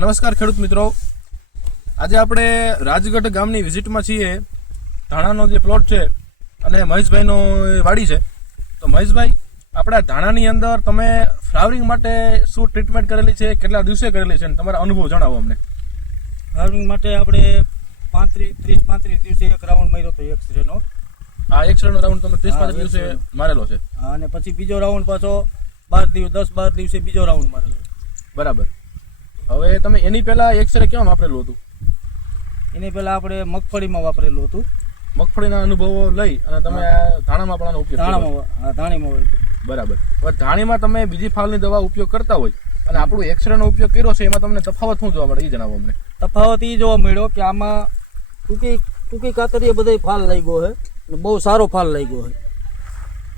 નમસ્કાર ખેડૂત મિત્રો, આજે આપણે રાજગઢ ગામની વિઝિટમાં છીએ. ધાણાનો જે પ્લોટ છે અને મહેશભાઈનો વાડી છે. તો મહેશભાઈ, આપણા ધાણાની અંદર તમે ફ્લાવરિંગ માટે શું ટ્રીટમેન્ટ કરેલી છે, કેટલા દિવસે કરેલી છે, અને તમારા અનુભવ જણાવો અમને. ફ્લાવરિંગ માટે આપણે 30-35 દિવસે એક રાઉન્ડ માર્યો હતો એક્સરેનો. આ એક્સરેનો રાઉન્ડ તમે 30-35 દિવસે મારેલો છે. અને પછી બીજો રાઉન્ડ પાછો 10-12 દિવસે બીજો રાઉન્ડ મારેલો. બરાબર. હવે તમે એની પહેલા એક્સરે કેવા વાપરેલું હતું? એની પહેલા આપણે મગફળીમાં વાપરેલું હતું. મગફળીના અનુભવો લઈ અને તમે ધાણામાં પણ આનો ઉપયોગ કર્યો. ધાણીમાં વાપર્યું. બરાબર. હવે ધાણીમાં તમે બીજી ફાલની દવા ઉપયોગ કરતા હોય અને આપણું એક્સરેનો ઉપયોગ કર્યો છે, એમાં તમને તફાવત શું જોવા મળે એ જણાવો અમને. તફાવત એ જોવા મળ્યો કે આમાં ટૂંકી કાતરીએ બધે ફાલ લાગ્યો છે અને બહુ સારો ફાલ લાગ્યો છે.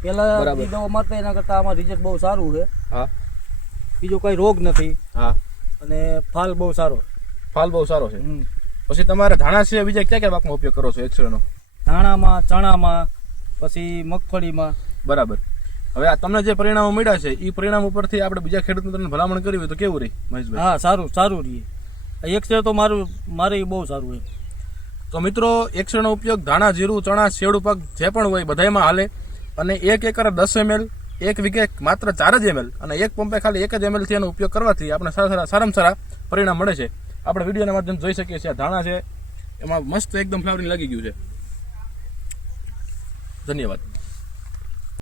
પેલા એ દવા મારતા એના કરતા આમાં રિઝલ્ટ બહુ સારું છે. હા. બીજો કઈ રોગ નથી. હા. અને ફાલ બહુ સારો. ફાલ બહુ સારો છે. પછી તમારે ધાણા સિવાય બીજા ક્યાં ક્યાં પાકમાં ઉપયોગ કરો છો એક્સરેનો? ધાણામાં, ચણામાં, પછી મગફળીમાં. બરાબર. હવે આ તમને જે પરિણામો મળ્યા છે એ પરિણામ ઉપરથી આપણે બીજા ખેડૂત મિત્રોને ભલામણ કરવી હોય તો કેવું રહી મહેશભાઈ? હા, સારું રહીએ. એક્સરે તો મારે બહુ સારું હોય. તો મિત્રો, એક્સરેનો ઉપયોગ ધાણા, જીરું, ચણા, શેરડું પાક જે પણ હોય બધામાં હાલે. અને 1 એકર 10 ml, 1 વીઘે માત્ર 4 ml અને 1 પંપે ખાલી 1 ml થી એનો ઉપયોગ કરવાથી આપણે સારામાં સારા પરિણામ મળે છે. આપણે વિડીયોના માધ્યમથી જોઈ શકીએ છીએ. આ ધાણા છે એમાં મસ્ત એકદમ ફ્લાવરિંગ લાગી ગયું છે. ધન્યવાદ.